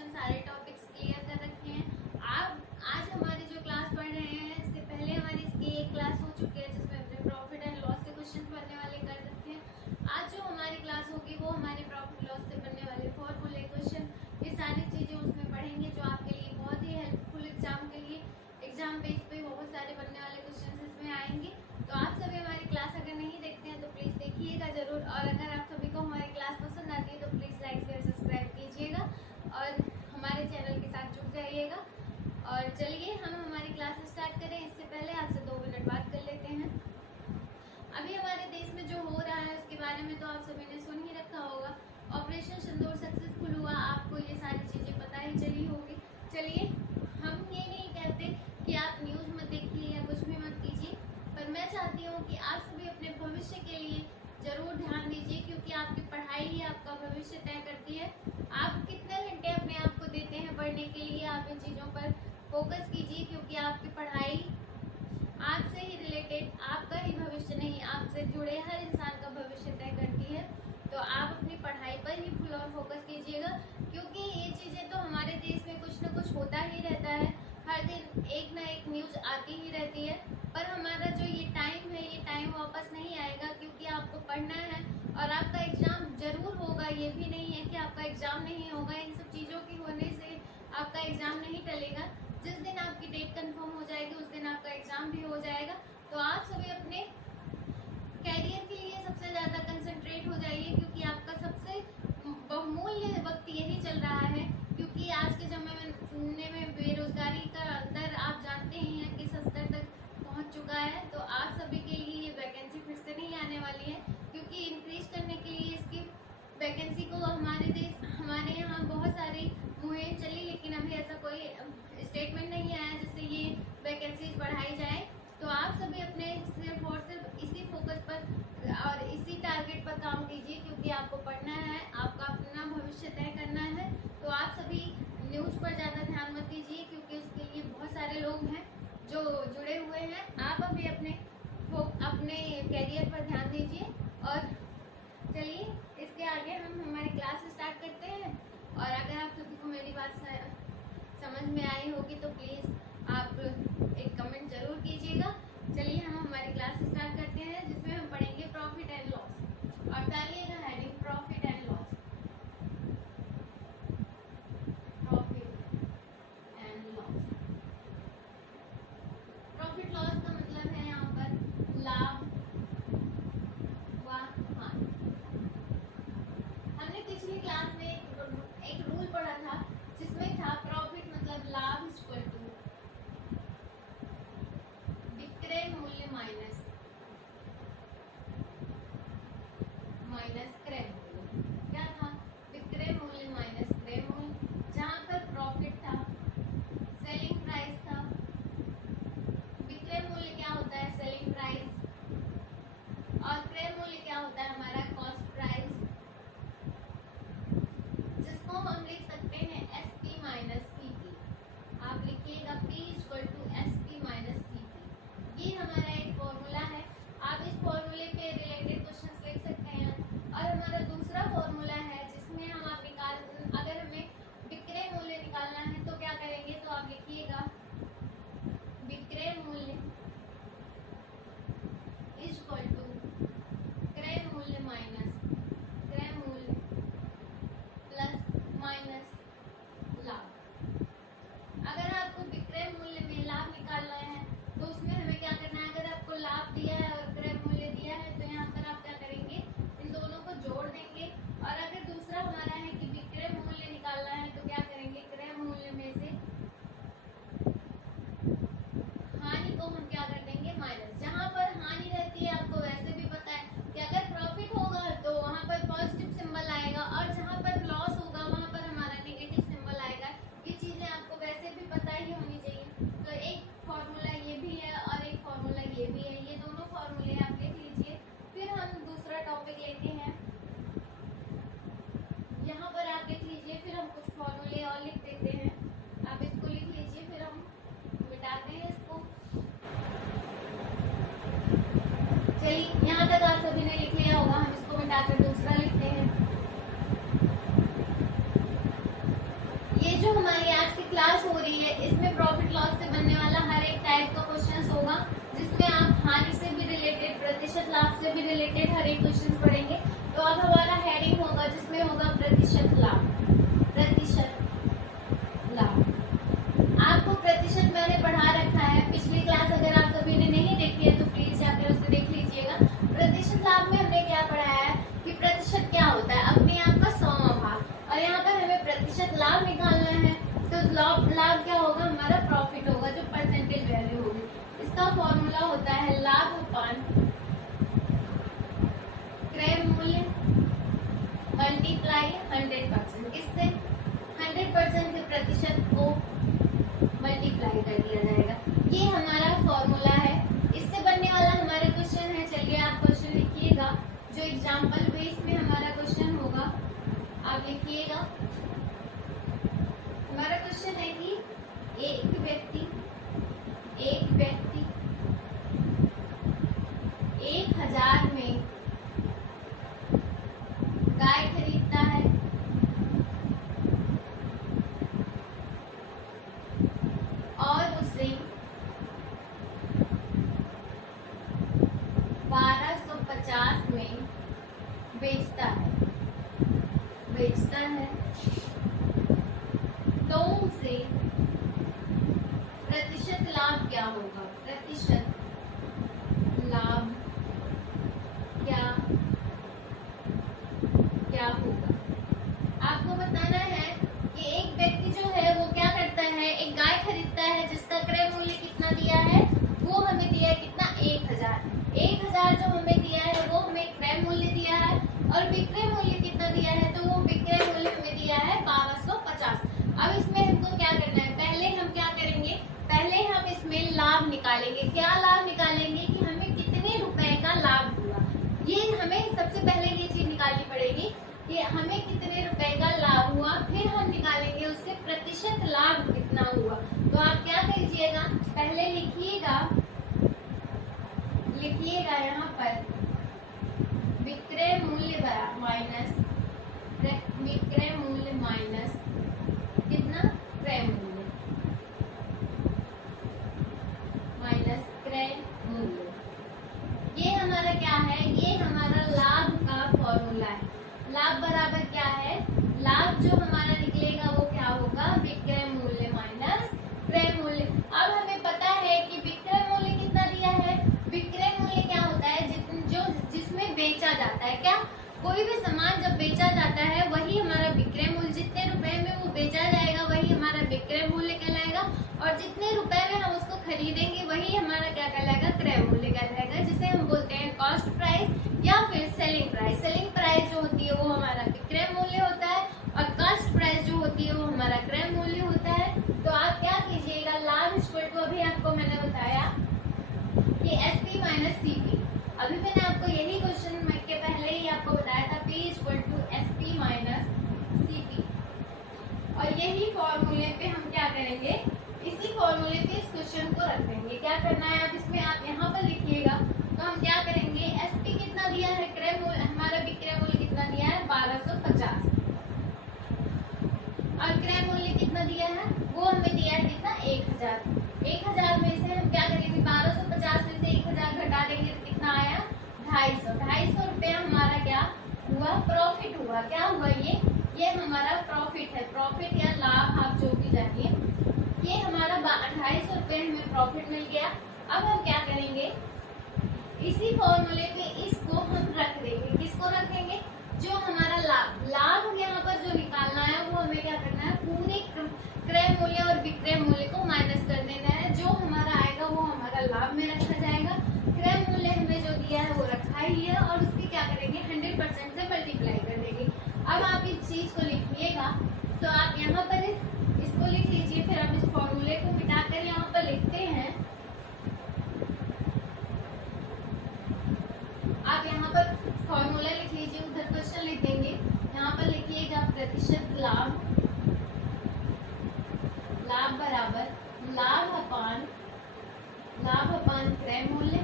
Question, सारे topics clear कर रखे हैं। आप आज हमारी जो क्लास पढ़ रहे हैं, इससे पहले हमारी इसकी एक क्लास हो चुकी है जिसमें अपने प्रॉफिट एंड लॉस से क्वेश्चन बनने वाले कर रखे हैं। आज जो हमारी क्लास होगी वो हमारे प्रॉफिट लॉस से बनने वाले फॉर्मूले, क्वेश्चन, ये सारी चीज़ें उसमें पढ़ेंगे जो आपके लिए बहुत ही हेल्पफुल एग्जाम के लिए, एग्जाम बेस पे बहुत सारे बनने वाले क्वेश्चन इसमें आएंगे। तो आप सभी हमारी क्लास अगर नहीं देखते हैं तो प्लीज़ देखिएगा ज़रूर, और अगर आप सभी को हमारी क्लास पसंद आती है तो प्लीज़ लाइक शेयर सब्सक्राइब कीजिएगा और हमारे चैनल के साथ जुड़ जाइएगा। और चलिए हम हमारी क्लास स्टार्ट करें। इससे पहले आपसे 2 मिनट बात कर लेते हैं। अभी हमारे देश में जो हो रहा है उसके बारे में तो आप सभी ने सुन ही रखा होगा। ऑपरेशन सिंदूर सक्सेसफुल हुआ, आपको ये सारी चीज़ें पता ही चली होगी। चलिए, हम ये नहीं कहते कि आप न्यूज़ मत देखिए या कुछ भी मत कीजिए, पर मैं चाहती हूँ कि आप सभी अपने भविष्य के लिए ज़रूर ध्यान दीजिए, क्योंकि आपकी पढ़ाई ही आपका भविष्य तय करती है। आप कितने घंटे अपने आप को देते हैं पढ़ने के लिए, आप इन चीज़ों पर फोकस कीजिए, क्योंकि आपकी पढ़ाई आपसे ही रिलेटेड, आपका ही भविष्य नहीं, आपसे जुड़े हर इंसान का भविष्य तय करती है। तो आप अपनी पढ़ाई पर ही फुल और फोकस कीजिएगा, क्योंकि ये चीज़ें तो हमारे देश में कुछ ना कुछ होता ही रहता है। हर दिन एक ना एक न्यूज़ आती ही रहती है, पर हमारा जो ये टाइम है, ये टाइम वापस नहीं आएगा, क्योंकि आपको पढ़ना है और आपका एग्ज़ाम ज़रूर होगा। ये भी नहीं है कि आपका एग्ज़ाम नहीं होगा। इन सब चीज़ों के होने से आपका एग्ज़ाम नहीं टलेगा। जिस दिन आपकी डेट कंफर्म हो जाएगी उस दिन आपका एग्ज़ाम भी हो जाएगा। तो आप सभी अपने कैरियर के लिए सबसे ज़्यादा कंसंट्रेट हो जाइए, क्योंकि आपका सबसे बहुमूल्य वक्त यही चल रहा है। क्योंकि आज के ज़माने में बेरोजगारी का दर आप जानते ही हैं किस स्तर तक पहुंच चुका है। तो आप सभी के लिए ये वैकेंसी फिर से नहीं आने वाली है, क्योंकि इंक्रीज करने के लिए इसकी वैकेंसी को हमारे यहाँ बहुत सारी मुहिम चली, लेकिन अभी ऐसा कोई स्टेटमेंट नहीं आया जिससे ये वैकेंसीज बढ़ाई जाए। तो आप सभी अपने सिर्फ और सिर्फ इसी फोकस पर और इसी टारगेट पर काम कीजिए, क्योंकि आपको पढ़ना है, आपका अपना भविष्य तय करना है। तो आप सभी न्यूज़ पर ज़्यादा ध्यान मत दीजिए, क्योंकि उसके लिए बहुत सारे लोग हैं जो जुड़े हुए हैं। आप अभी अपने कैरियर पर ध्यान दीजिए। और चलिए, इसके आगे हम हमारी क्लास स्टार्ट करते हैं। और अगर आप सभी को मेरी बात समझ में आई होगी तो प्लीज़ आप एक कमेंट ज़रूर कीजिएगा। चलिए हम हमारी क्लास स्टार्ट करते हैं, जिसमें हम पढ़ेंगे प्रॉफिट एंड लॉस। और डालिएगा heading profit and loss. Profit and loss, profit loss का मतलब है यहाँ पर लाभ व हानि। हमने पिछली क्लास में एक रूल पढ़ा था जिसमें था प्रॉफिट मतलब लाभ इक्वल टू विक्रय मूल्य माइनस क्रय मूल्य। क्या था? विक्रय मूल्य माइनस क्रय मूल्य। जहाँ पर प्रॉफिट था, सेलिंग प्राइस था, विक्रय मूल्य क्या होता है? Selling price. और क्रय मूल्य क्या होता है? हमारा कॉस्ट प्राइस, जिसको हम लिख सकते हैं SP माइनस CP। आप लिखिएगा P equal to SP minus CP। ये हमारा एक फॉर्मूला है। आप इस फॉर्मूले पे रिलेटेड क्वेश्चंस लिख सकते हैं। और हमारा दूसरा फॉर्मूला है जिसमें हम अगर हमें विक्रय मूल्य निकालना है तो क्या करेंगे? तो आप लिखिएगा विक्रय मूल्य इक्वल टू क्रय मूल्य माइनस क्रय मूल्य प्लस माइनस लाभ। अगर आपको विक्रय मूल्य में लाभ निकालना है तो उसमें हमें क्या करना है? अगर आपको लाभ दिया है और क्रय मूल्य दिया है तो यहाँ पर आप क्या करेंगे? इन दोनों को जोड़ देंगे। और अगर दूसरा हमारा है कि विक्रय मूल्य निकालना है तो क्या करेंगे? क्रय मूल्य में से हानि को हम क्या कर देंगे? माइनस। जहाँ पर हानि रहती है आपको वैसे भी पता है कि अगर प्रॉफिट होगा तो वहाँ पर पॉजिटिव सिंबल आएगा, और जहाँ पर लॉस होगा वहाँ पर हमारा नेगेटिव सिंबल आएगा। ये चीज़ें आपको वैसे भी पता ही होनी चाहिए। तो एक फॉर्मूला ये भी है और एक फॉर्मूला ये भी है। ये दोनों फॉर्मूले आप लिख लीजिए। फिर हम दूसरा टॉपिक लेते हैं। यहाँ पर आप लिख लीजिए, फिर हम कुछ फॉर्मूले और लिख देते हैं। आप इसको लिख लीजिए, फिर हम मिटाते हैं इसको। चलिए, यहाँ तक आप सभी ने लिख लिया होगा। हम इसको मिटाकर दूसरा लिखते हैं। ये जो हमारी आज की क्लास हो रही है इसमें प्रॉफिट लॉस से बनने वाला हर एक टाइप का क्वेश्चन होगा, जिसमें आप हानि से भी रिलेटेड, प्रतिशत लाभ से भी रिलेटेड हर एक क्वेश्चन पढ़ेंगे। तो अब हमारा हेडिंग होगा जिसमें होगा प्रतिशत लाभ। प्रतिशत लाभ आपको प्रतिशत मैंने पढ़ा रखा है, पिछली क्लास अगर आप सभी ने नहीं देखी है तो प्लीज जाकर उसे देख लीजिएगा। प्रतिशत लाभ में हमने क्या पढ़ा है कि प्रतिशत क्या होता है, अपने आप का 100वां भाग, और यहाँ पर हमें प्रतिशत लाभ निकालना है। तो लाभ क्या होगा, हमारा प्रॉफिट होगा, जो परसेंटेज वैल्यू होगी। इसका फॉर्मूला होता है लाभ अपान क्रय मूल्य मल्टीप्लाई 100%। किससे? 100% से प्रतिशत को मल्टीप्लाई कर दिया जाएगा। ये हमारा फॉर्मूला है, इससे बनने वाला हमारा क्वेश्चन है। चलिए आप क्वेश्चन लिखिएगा, जो एग्जाम्पल बेस में हमारा क्वेश्चन होगा आप लिखिएगा। हमारा क्वेश्चन है कि एक व्यक्ति 1000 में गाय खरीदता है और उसे 1250 में बेचता है तो उसे प्रतिशत लाभ क्या होगा? प्रतिशत लाभ क्या होगा? आपको बताना है कि एक व्यक्ति जो है वो क्या करता है, एक गाय खरीदता है जिसका क्रय मूल्य कितना दिया है, वो हमें दिया है कितना, 1000 जो हमें दिया है वो हमें क्रय मूल्य दिया है, और विक्रय मूल्य कितना दिया है, तो वो विक्रय मूल्य हमें दिया है 1250। अब इसमें हमको क्या करना है, पहले हम क्या करेंगे, पहले हम इसमें लाभ निकालेंगे। क्या लाभ निकालेंगे कि हमें कितने रुपए का लाभ हुआ, ये हमें सबसे पहले ये चीज निकालनी पड़ेगी कि हमें कितने रुपए का लाभ हुआ। फिर हम निकालेंगे उससे प्रतिशत लाभ कितना हुआ। तो आप क्या कीजिएगा, पहले लिखिएगा यहाँ पर विक्रय मूल्य माइनस कितना, क्रय मूल्य माइनस क्रय मूल्य। ये हमारा क्या है, ये हमारा लाभ का फॉर्मूला है। लाभ बराबर क्या है, लाभ जो हमारा निकलेगा वो क्या होगा, विक्रय मूल्य माइनस क्रय मूल्य। अब हमें पता है कि विक्रय मूल्य कितना दिया है, विक्रय मूल्य क्या होता है, जिसमें बेचा जाता है। क्या, कोई भी सामान जब बेचा जाता है वही हमारा विक्रय मूल्य, जितने रुपए में वो बेचा जाएगा वही हमारा विक्रय मूल्य कहलाएगा, और जितने रुपए में हम उसको खरीदेंगे वही हमारा क्या कहलाएगा, क्रय मूल्य कहलाएगा, जिसे हम बोलते हैं कॉस्ट प्राइस या फिर सेलिंग प्राइस। सेलिंग प्राइस जो होती है वो हमारा विक्रय मूल्य होता है, और कॉस्ट प्राइस जो होती है वो हमारा क्रय मूल्य होता है। तो आप क्या कीजिएगा, लाभ इक्वल टू, अभी आपको मैंने बताया कि SP माइनस CP। अभी मैंने आपको यही क्वेश्चन के पहले ही आपको बताया था, P equal to SP minus CP। और यही फॉर्मूले पे हम क्या करेंगे, इसी फॉर्मूले पे इस क्वेश्चन को रख देंगे। क्या करना है, आप इसमें आप यहाँ पर लिखिएगा। तो हम क्या करेंगे, SP कितना दिया है, क्रय मूल्य, हमारा विक्रय मूल्य कितना दिया है 1250, और क्रय मूल्य कितना दिया है, वो हमें दिया है कितना, 1000। 1000 में से हम क्या करेंगे, 1250 में से 1000 घटा देंगे तो कितना आया, 250 रुपया हमारा क्या हुआ, प्रॉफिट हुआ। क्या हुआ, ये हमारा प्रॉफिट है, प्रॉफिट या लाभ आप जो भी जानिए। ये हमारा 250 रुपये हमें प्रॉफिट मिल गया। अब हम क्या करेंगे, इसी फॉर्मूले पे इसको हम रख देंगे। किसको रखेंगे, जो हमारा लाभ यहाँ पर जो निकालना है वो हमें क्या करना है, पूरे क्रय मूल्य और विक्रय मूल्य को माइनस कर देना है। जो हमारा आएगा वो हमारा लाभ में रखा जाएगा। क्रय मूल्य हमें जो दिया है वो रखा ही है, और उसकी क्या करेंगे, 100% से मल्टीप्लाई कर देंगे। अब आप इस चीज को लिखिएगा, तो आप यहाँ पर इसको लिख लीजिए, फिर आप इस फॉर्मूले को मिटाकर यहाँ पर लिखते हैं। आप यहाँ पर फॉर्मूला लिख लीजिए, उधर क्वेश्चन लिख देंगे। यहाँ पर लिखिएगा प्रतिशत लाभ बराबर लाभ अपान क्रय मूल्य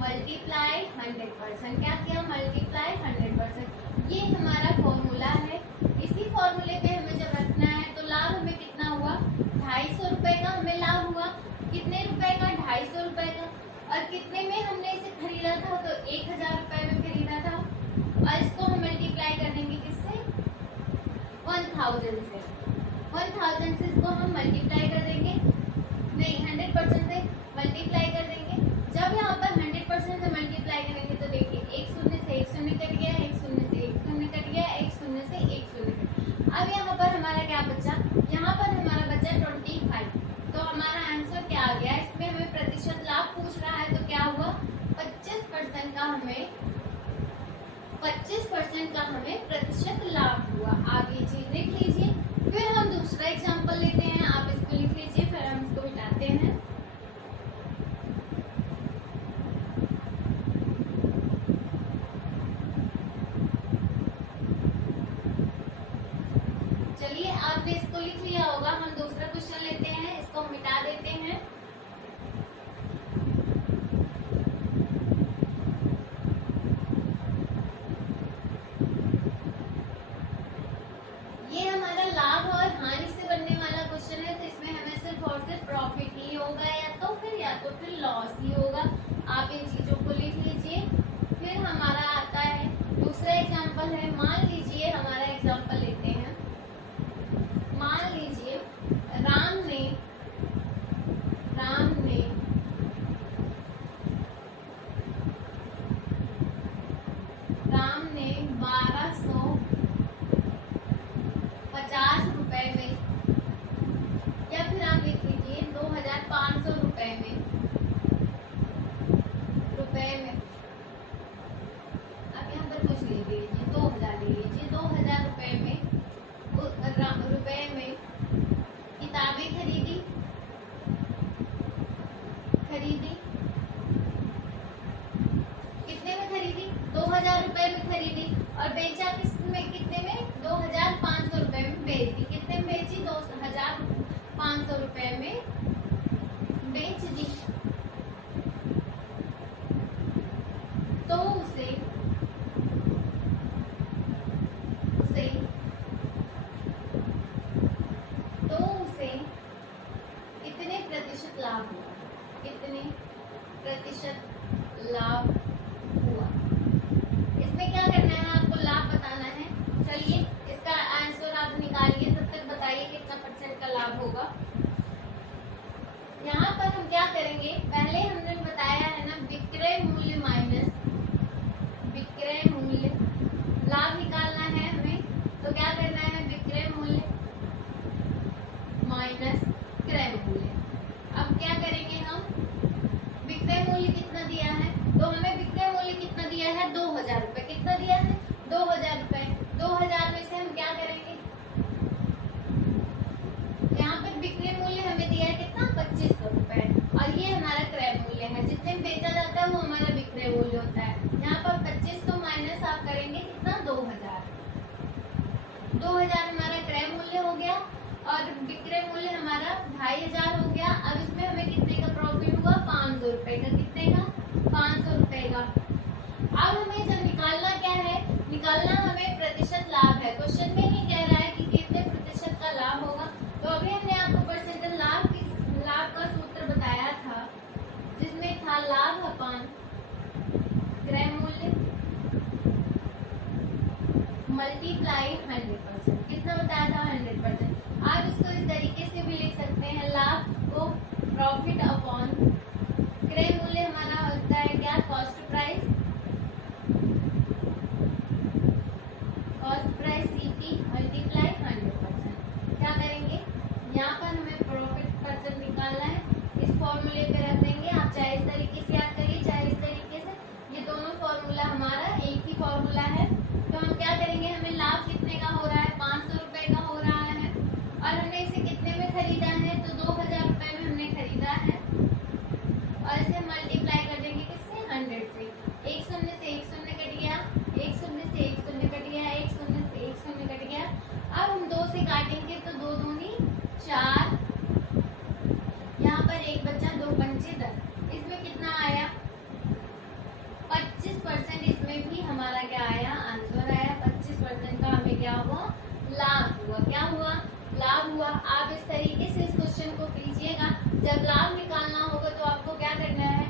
मल्टीप्लाई 100%। क्या किया, मल्टीप्लाई 100%। ये हमारा फॉर्मूला है। इसी फॉर्मूले पे कितने में हमने इसे खरीदा था, तो 1000 रुपए में खरीदा था। और इसको हम मल्टीप्लाई कर देंगे किससे, 1000 से। 1000 से इसको हम मल्टीप्लाई कर देंगे, नहीं 100% से मल्टीप्लाई कर देंगे। जब यहाँ पर 100% से मल्टीप्लाई करेंगे तो देखिए एक शून्य से एक शून्य कट गया, एक शून्य से एक शून्य कट गया, एक शून्य से एक शून्य कट। अब यहाँ पर हमारा क्या बचा, यहाँ पर हमारा बचा 25। तो हमारा आंसर क्या आ गया, इसमें हमें प्रतिशत लाभ पूछ रहा है तो क्या हुआ, 25% का हमें 25% का हमें प्रतिशत लाभ हुआ। आप ये चीज लिख लीजिए। फिर हम दूसरा एग्जांपल लेते हैं, आप इसको लिख लीजिए, फिर हम इसको मिटाते हैं। चलिए आपने इसको लिख लिया होगा, हम दूसरा क्वेश्चन लेते हैं, इसको मिटा देते हैं। ये हमारा लाभ और हानि से बनने वाला क्वेश्चन है, तो इसमें हमें सिर्फ और सिर्फ प्रॉफिट ही होगा या तो फिर लॉस ही होगा। आप इन चीजों को लिख लीजिए। फिर हमारा आता है दूसरा एग्जांपल है, मान लीजिए हमारा एग्जांपल लेते हैं। मान लीजिए राम ने 1250 रुपए में, या फिर आप लिख लीजिए 2500 रुपए में आप यहाँ पर कुछ ले लीजिए, 2000 ले लीजिए। 2000 रुपए में किताबें खरीदी कितने में खरीदी, 2000 रुपए में खरीदी, और बेचा कितने में, 2500 रुपए में बेच दी। कितने में बेची, 2500 रुपए में बेच दी। तो उसे कितने प्रतिशत लाभ हुआ, कितने प्रतिशत लाभ हुआ। इसमें क्या करना है, आपको लाभ बताना है। चलिए इसका आंसर आप निकालिए, तब तक बताइए कितना % का लाभ होगा। यहाँ पर हम क्या करेंगे, पहले हमने बताया है ना, विक्रय मूल्य माइनस विक्रय मूल्य, लाभ निकालना है हमें, तो क्या करना है, विक्रय मूल्य माइनस क्रय मूल्य। अब क्या करेंगे हम, विक्रय मूल्य कितना दिया है, तो हमें विक्रय मूल्य कितना दिया है, 2000 रुपए। कितना दिया है, 2000 रुपए। 2000 में से हम क्या करेंगे, यहाँ पर विक्रय मूल्य हमें दिया है कितना, 2500 रुपए, और ये हमारा क्रय मूल्य है। जितने में बेचा जाता है वो हमारा विक्रय मूल्य होता है। यहाँ पर 2500 माइनस आप करेंगे कितना, 2000 हमारा क्रय मूल्य हो गया, और विक्रय मूल्य हमारा 2500 हो गया। अब इसमें हमें कितने का प्रॉफिट हुआ, 500 रुपए का। कितने का, 500 रुपए का। अब हमें जब निकालना क्या है, निकालना हमें प्रतिशत लाभ है। क्वेश्चन में ही कह रहा है कि कितने प्रतिशत का लाभ होगा। तो अभी हमने आपको परसेंटेज लाभ का सूत्र बताया था, जिसमें था लाभ अपन क्रय मूल्य मल्टीप्लाई 100%। कितना बताया था, 100%। आप इसको इस तरीके से भी लिख सकते हैं, लाभ को प्रॉफिट अपॉन क्रय मूल्य हमारा होता है क्या, कॉस्ट प्राइस CP मल्टीप्लाई 100%। क्या करेंगे, यहाँ पर हमें प्रॉफिट % निकालना है, इस फॉर्मूले पे रख देंगे। आप चाहे इस तरीके से याद करिए, चाहे इस तरीके से, ये दोनों फॉर्मूला हमारा एक ही फॉर्मूला है। तो हम क्या करेंगे, हमें लाभ कितने का हो रहा है, 500 रुपए का हो रहा है, और हमने इसे कितने में खरीदा है, तो 2000 रुपए में हमने खरीदा है, और इसे मल्टीप्लाई कर देंगे किससे, 100 से। एक शून्य से एक शून्य कट गया, एक शून्य से एक शून्य कट गया, एक शून्य से एक शून्य कट गया। अब हम 2 से काटेंगे तो 2 दूनी 4, यहाँ पर एक बचा, 2 पंचे 10। इसमें कितना आया, 25%। इसमें भी हमारा क्या आया, आंसर आया 25% का हमें क्या हुआ, लाभ हुआ। क्या हुआ, लाभ हुआ। आप इस तरीके से इस क्वेश्चन को कीजिएगा। जब लाभ निकालना होगा तो आपको क्या करना है,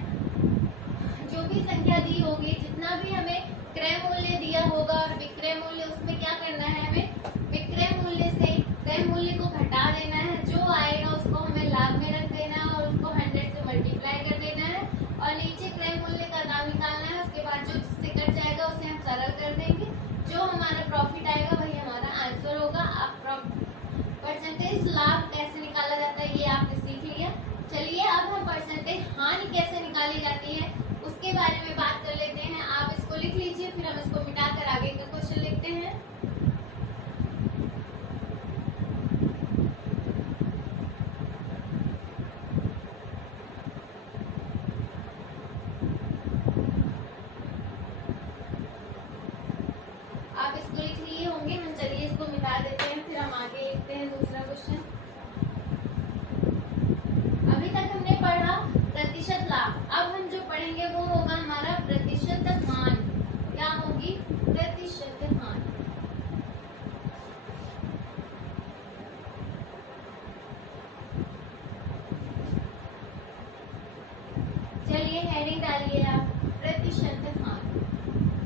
हेडिंग डालिए आप प्रतिशत हानि,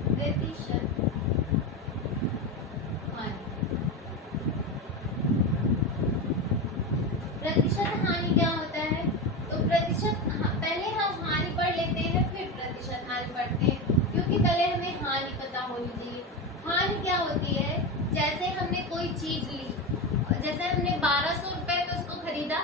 प्रतिशत हानि। प्रतिशत हानि क्या होता है? तो प्रतिशत पहले हम हानि पढ़ लेते हैं फिर प्रतिशत हानि पढ़ते हैं, क्योंकि पहले हमें हानि पता होनी चाहिए। हानि क्या होती है? जैसे हमने कोई चीज ली, जैसे हमने 1200 रुपए में उसको खरीदा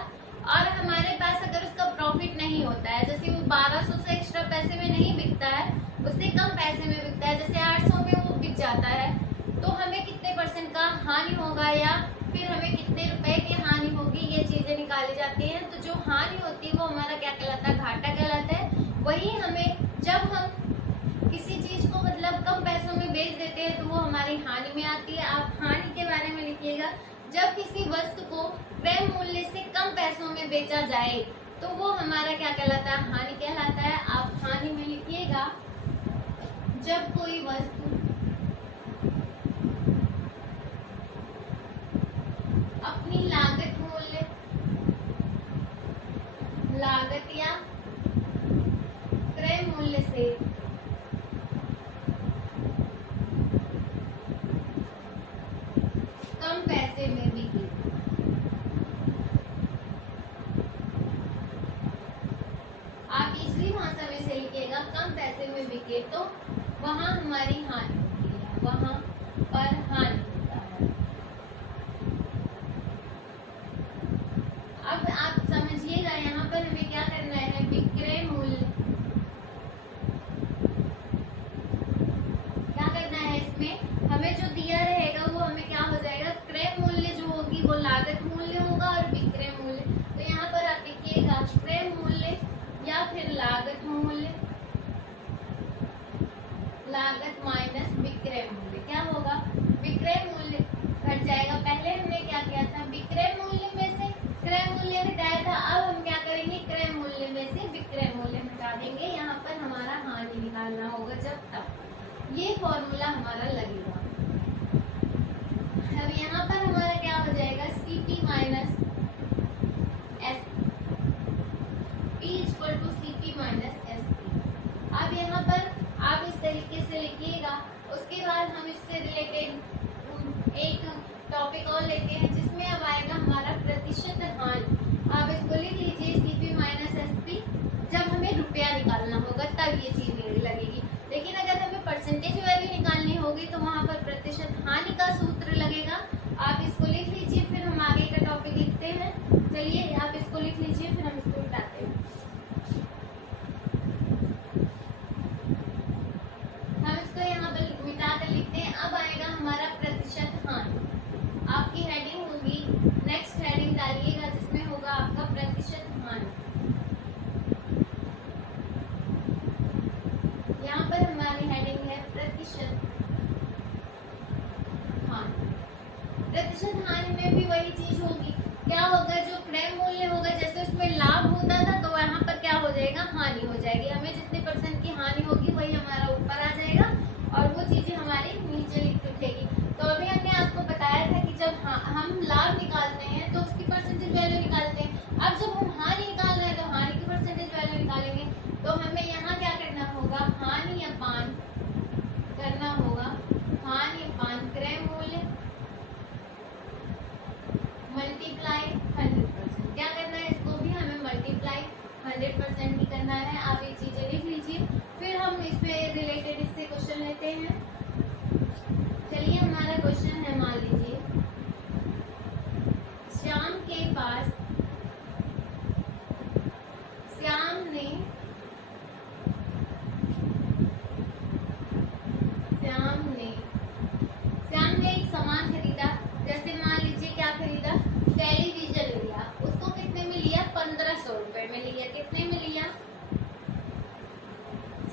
और हमारे पास अगर उसका प्रॉफिट नहीं होता है, जैसे वो 1200 से एक्स्ट्रा पैसे में नहीं बिकता है, उससे कम पैसे में बिकता है, जैसे 800 में वो बिक जाता है, तो हमें कितने % का हानि होगा या फिर हमें कितने रुपए की हानि होगी, ये चीजें निकाली जाती हैं। तो जो हानि होती है वो हमारा क्या कहलाता है? घाटा कहलाता है। वही हमें जब हम किसी चीज को मतलब कम पैसों में बेच देते हैं तो वो हमारी हानि में आती है। आप हानि के बारे में लिखिएगा, जब किसी वस्तु को क्रय मूल्य से कम पैसों में बेचा जाए तो वो हमारा क्या कहलाता है? हानि कहलाता है। आप हानि में लिखिएगा, जब कोई वस्तु अपनी लागत मूल्य, लागत या क्रय मूल्य से कम पैसे में बिकी। आप इजली भाषा में से लिखिएगा, कम पैसे में बिके तो वहां हमारी हानि होती है, वहां पर हानि होता है। अब आप समझिएगा यहाँ पर हमें क्या करना है? विक्रय मूल्य क्या करना है? इसमें हमें जो दिया रहेगा वो हमें क्या हो जाएगा? क्रय मूल्य जो होगी वो लागत मूल्य होगा और विक्रय मूल्य। तो यहाँ पर आप लिखिएगा क्रय मूल्य या फिर लागत मूल्य, लागत माइनस विक्रय मूल्य क्या होगा? विक्रय मूल्य घट जाएगा। पहले हमने क्या किया था? विक्रय मूल्य में से क्रय मूल्य घटाया था। अब हम क्या करेंगे? क्रय मूल्य में से विक्रय मूल्य घटा देंगे। यहाँ पर हमारा हानि निकालना होगा जब तक ये फॉर्मूला हमारा लगेगा। अब यहाँ पर हमारा क्या हो जाएगा? CP minus SP, P equal to CP minus SP। अब यहाँ पर आप इस तरीके से लिखिएगा। उसके बाद हम इससे रिलेटेड एक टॉपिक और लेते हैं जिसमें अब आएगा हमारा प्रतिशत हानि। आप इसको लिख लीजिए CP माइनस SP। जब हमें रुपया निकालना होगा तब ये चीज लगेगी, लेकिन अगर हमें परसेंटेज वैल्यू निकालनी होगी तो वहां पर प्रतिशत हानि का सूत्र लगेगा। आप इसको लिख लीजिए, फिर हम आगे का टॉपिक लिखते हैं। चलिए आप इसको लिख लीजिए, फिर हम इसको बताते हैं। हम इसको यहाँ पर मिटा कर लिखते हैं। अब आएगा हमारा प्रतिशत हानि। आपकी हेडिंग होगी, नेक्स्ट हेडिंग डालिएगा जिसमें होगा आपका प्रतिशत हानि। यहाँ पर हमारी हेडिंग है प्रतिशत हानि। प्रतिशत हानि में भी वही चीज होगी। क्या होगा? जो क्रय मूल्य होगा, जैसे उसमें लाभ होता था तो यहाँ पर क्या हो जाएगा? हानि हो जाएगी। हमें जितने % की हानि होगी वही हमारा ऊपर आ जाएगा और वो चीजें हमारी नीचे लिख उठेगी। तो अभी हमने आपको बताया था कि जब हम लाभ निकालते हैं तो उसकी परसेंटेज वैल्यू निकालते हैं। अब जब हम हानि निकाल रहे हैं तो हानि की परसेंटेज वैल्यू निकालेंगे। तो हमें यहाँ क्या करना होगा? हानि अपान करना होगा, हानि अपान क्रय मूल्य मल्टीप्लाई 100%। क्या करना है? इसको भी हमें मल्टीप्लाई 100% ही करना है। आप ये चीजें लिख लीजिए, फिर हम इस पे रिलेटेड इससे क्वेश्चन लेते हैं। चलिए हमारा क्वेश्चन है, मान लीजिए श्याम के पास, श्याम ने एक सामान खरीदा। जैसे मान लीजिए क्या खरीदा? टेलीविजन लिया। उसको कितने में लिया? 1500 रुपए में लिया। कितने में लिया?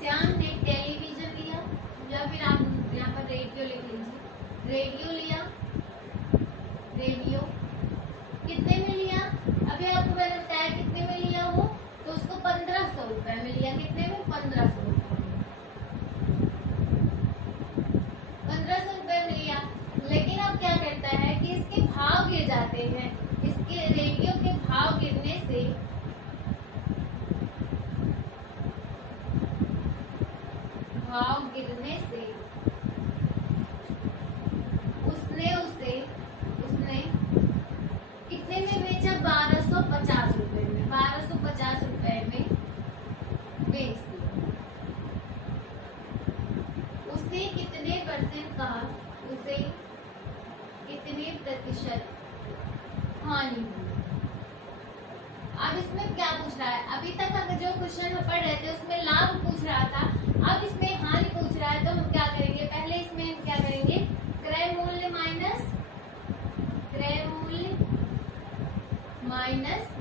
श्याम ने टेलीविजन लिया, या फिर आप यहाँ पर रेडियो लिख लीजिए। रेडियो लिया, रेडियो कितने में लिया? अभी आपको मैंने बताया कितने में लिया वो, तो उसको 1500 रुपए में लिया। कितने में? 1500 रुपए में। 1500 रुपए में लिया। लेकिन अब क्या करता है कि इसके भाव गिर जाते हैं। इसके रेडियो के भाव गिरने से कितने प्रतिशत हानि हुई। अब इसमें क्या पूछ रहा है, अभी तक अगर जो क्वेश्चन हम पढ़ रहे थे उसमें लाभ पूछ रहा था, अब इसमें हानि पूछ रहा है। तो हम क्या करेंगे, पहले इसमें हम क्या करेंगे, क्रय मूल्य माइनस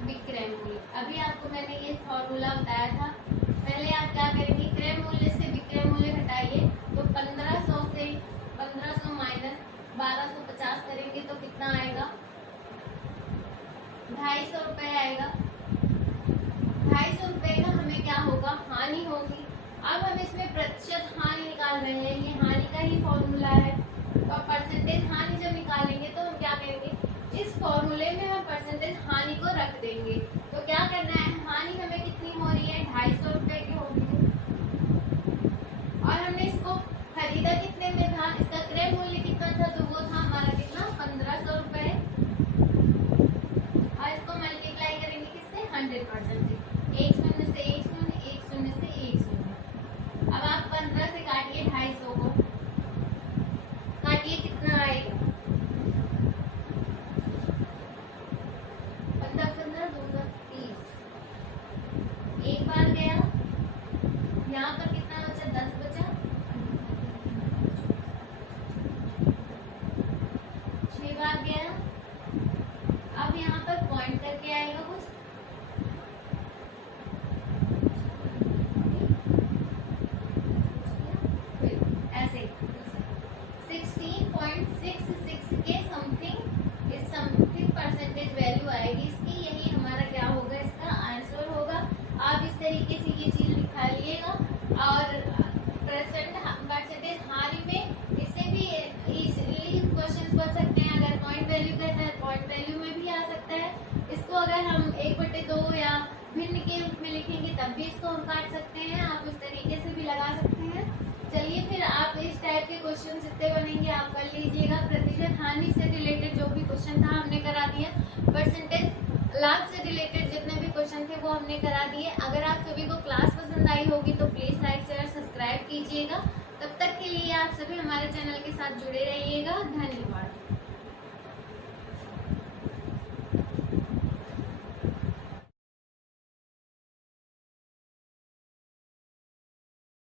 विक्रय मूल्य। अभी आपको मैंने ये फॉर्मूला बताया था। पहले आप क्या करेंगे, क्रय मूल्य से विक्रय मूल्य घटाइए, तो 1500 से 1500 माइनस 1250 करेंगे तो कितना आएगा, 250 रुपए आएगा। 250 रुपए का हमें क्या होगा, हानि होगी। अब हम इसमें प्रतिशत हानि निकाल रहे हैं, ये हानि का ही फॉर्मूला है। तो परसेंटेज हानि जब निकालेंगे तो हम क्या करेंगे, इस फॉर्मूले में हम परसेंटेज हानि को रख देंगे। तो क्या करना है, हानि हमें कितनी हो रही है, 250 रुपए की हो रही है। और हमने इसको खरीदा कितने में था, इसका क्रय मूल्य कितना था, तो वो था हमारा कितना, 1500 रुपए। और इसको मल्टीप्लाई करेंगे किससे, 100% से। एक शून्य से एक शून्य, एक शून्य से एक शून्य। अब आप 15 से काटिए 250 को, काटिए कितना आएगा, 15 15 2 30। एक बार गया, यहाँ पर कितना बचा, 10 बचा, 6 बार गया। अब यहाँ पर पॉइंट करके आएगा कुछ, ऐसे 16.66 के समथिंग परसेंटेज वैल्यू आएगी इसकी। यही हमारा क्या होगा, इसका आंसर होगा। आप इस तरीके से ये चीज लिखा लिएगा। और परसेंटेज हानि में इससे भी इजीली क्वेश्चंस बन सकते हैं। अगर पॉइंट वैल्यू कहता है, पॉइंट वैल्यू में भी आ सकता है। इसको अगर हम 1/2 या भिन्न के रूप में लिखेंगे तब भी इसको हम काट सकते हैं। आप इस तरीके से भी लगा सकते हैं। चलिए फिर आप इस टाइप के क्वेश्चन जितने बनेंगे आप कर लीजिएगा। प्रतिशत हानि से रिलेटेड जो भी क्वेश्चन था हमने करा दिया। परसेंटेज लाभ से रिलेटेड जितने भी क्वेश्चन थे वो हमने करा दिए। अगर आप सभी को क्लास पसंद आई होगी तो प्लीज लाइक शेयर सब्सक्राइब कीजिएगा। तब तक के लिए आप सभी हमारे चैनल के साथ जुड़े रहिएगा। धन्यवाद।